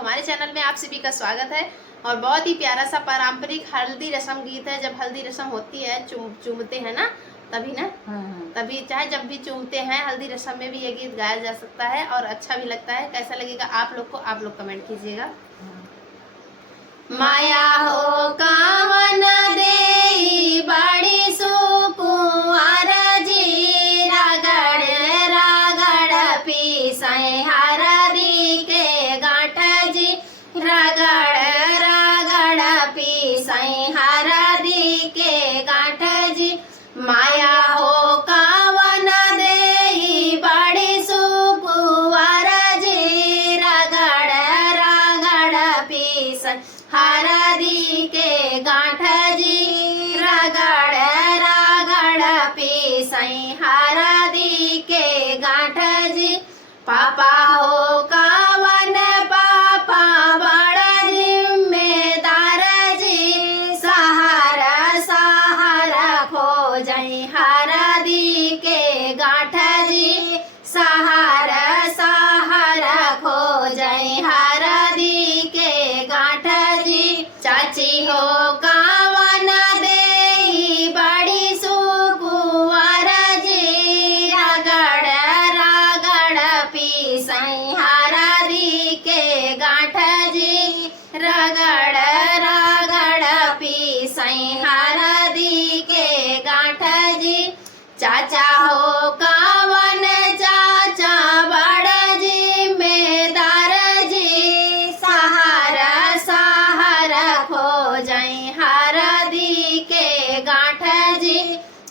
हमारे चैनल में आप सभी का स्वागत है। और बहुत ही प्यारा सा पारंपरिक हल्दी रस्म गीत है। जब हल्दी रस्म होती है, चूमते हैं ना, तभी ना, तभी चाहे जब भी चूमते हैं, हल्दी रस्म में भी ये गीत गाया जा सकता है और अच्छा भी लगता है। कैसा लगेगा आप लोग को, आप लोग कमेंट कीजिएगा। माया हो कावन देई बड़ी सुकुंवर जी, रगड़ रगड़ पीसै हरदी के गांठ जी, रगड़ रगड़ पीसै हरदी के गांठ जी। माया हो कावन देई बड़ी सुकुंवर जी, रगड़ रगड़ पीसै हरदी के गांठ जी, रगड़ रगड़ पीसै हरदी के गांठ जी। पापा हो कावन पापा बड़ा जिम्मेदार जी, सहारा सहारा खोजै हरदी के गांठ जी, सहारा सहारा खोजै हरदी के गांठ जी। चाची हो कावन देई बड़ी सुकुंवर जी, रगड़ रगड़ पीसै हरदी के गांठ जी, रगड़ रगड़ पीसै हरदी के गांठ जी। चाचा हो कावन चाचा बड़ा जिम्मेदार जी, सहारा सहारा खोजै हरदी के गांठ जी,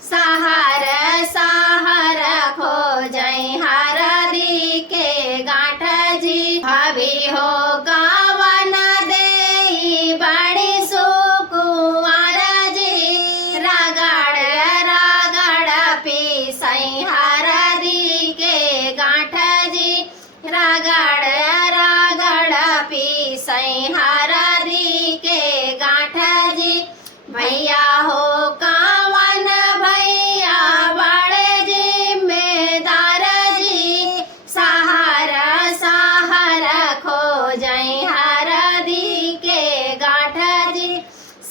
सहारा सहारा खोजै हरदी के गांठ जी। भाभी हो कावन देई बड़ी सुकुंवर जी, रगड़ रगड़ पीसै हरदी के गांठ जी, रगड़ रगड़ पीसै हरदी के गांठ जी। भैया हो कावन भैया बड़े जिम्मेदार जी, सहारा सहारा खोजै हरदी के गांठ जी,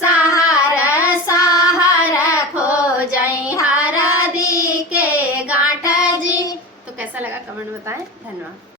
सहारा सहारा खोजै हरदी के गांठ जी। तो कैसा लगा कमेंट बताएं। धन्यवाद।